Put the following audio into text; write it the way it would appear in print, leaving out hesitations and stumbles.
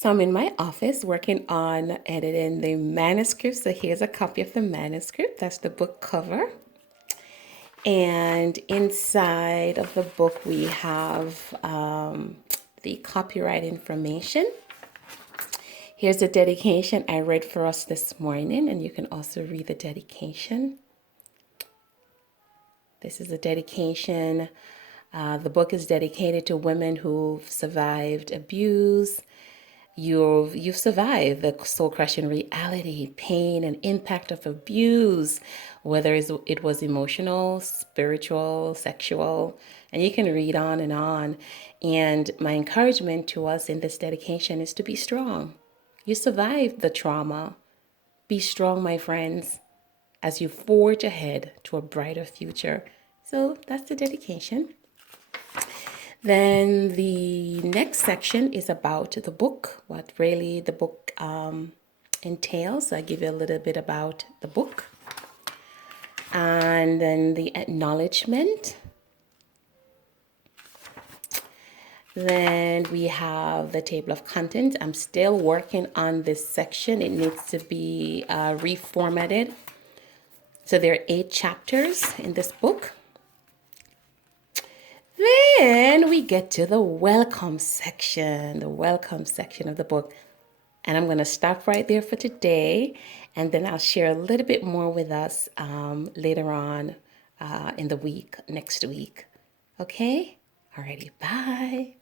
So I'm in my office working on editing the manuscript. So here's a copy of the manuscript. That's the book cover. And inside of the book, we have the copyright information. Here's the dedication I read for us this morning, and you can also read the dedication. This is the dedication. The book is dedicated to women who've survived abuse. You've survived the soul-crushing reality, pain, and impact of abuse, whether it was emotional, spiritual, sexual, and you can read on and on. And my encouragement to us in this dedication is to be strong. You survived the trauma. Be strong, my friends, as you forge ahead to a brighter future. So that's the dedication. Then the next section is about the book, what really the book entails. I give you a little bit about the book. And then the acknowledgement. Then we have the table of contents. I'm still working on this section. It needs to be reformatted. So there are 8 chapters in this book. Then we get to the welcome section of the book. And I'm going to stop right there for today. And then I'll share a little bit more with us later on in the week, next week. Okay? Alrighty, bye.